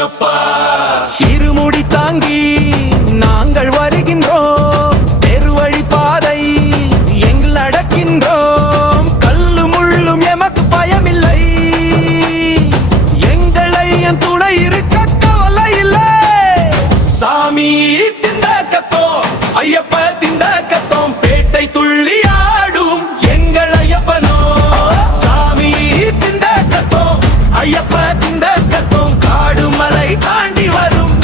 ஐயப்பா. இருமுடி தாங்கி நாங்கள் வருகின்றோம், பெருவழி பாதை எங்கள் அடக்கின்றோம். கல்லு முள்ளும் எமக்கு பயமில்லை, எங்களை என் துணை இருக்க கவலை இல்லை. சாமி திண்டக்கத்தோம், ஐயப்ப திண்டக்கத்தோம், பேட்டை துள்ளி ஆடும் எங்கள் ஐயப்பனோ. சாமி திண்டக்கத்தோம், ஐயப்ப திண்டக்கத்தோம், காடு மலை தாண்டி வரும்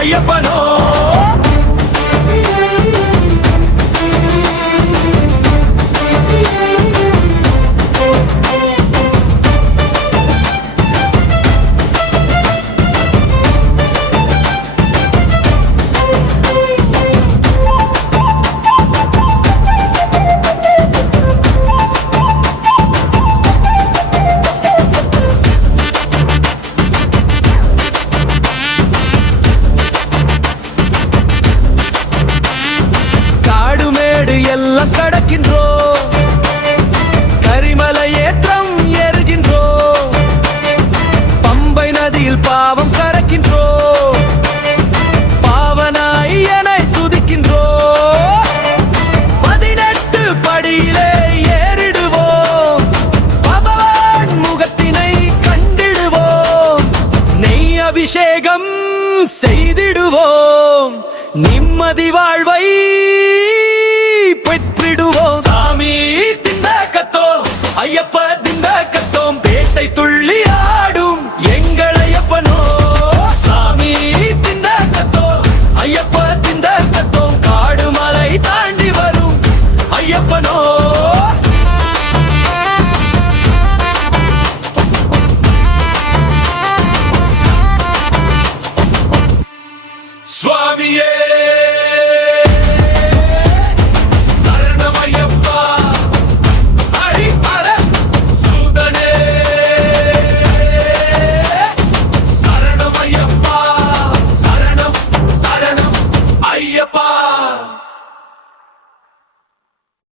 ஐயப்பனோ. எல்லாம் கடக்கின்றோம், கரிமலை ஏற்றம் ஏறுகின்றோம், பம்பை நதியில் பாவம் கறக்கின்றோம், பாவனாய் என துதிக்கின்றோம். 18 படியிலே ஏறிடுவோம், பகவான் முகத்தினை கண்டிடுவோம், நெய் அபிஷேகம் செய்திடுவோம், நிம்மதி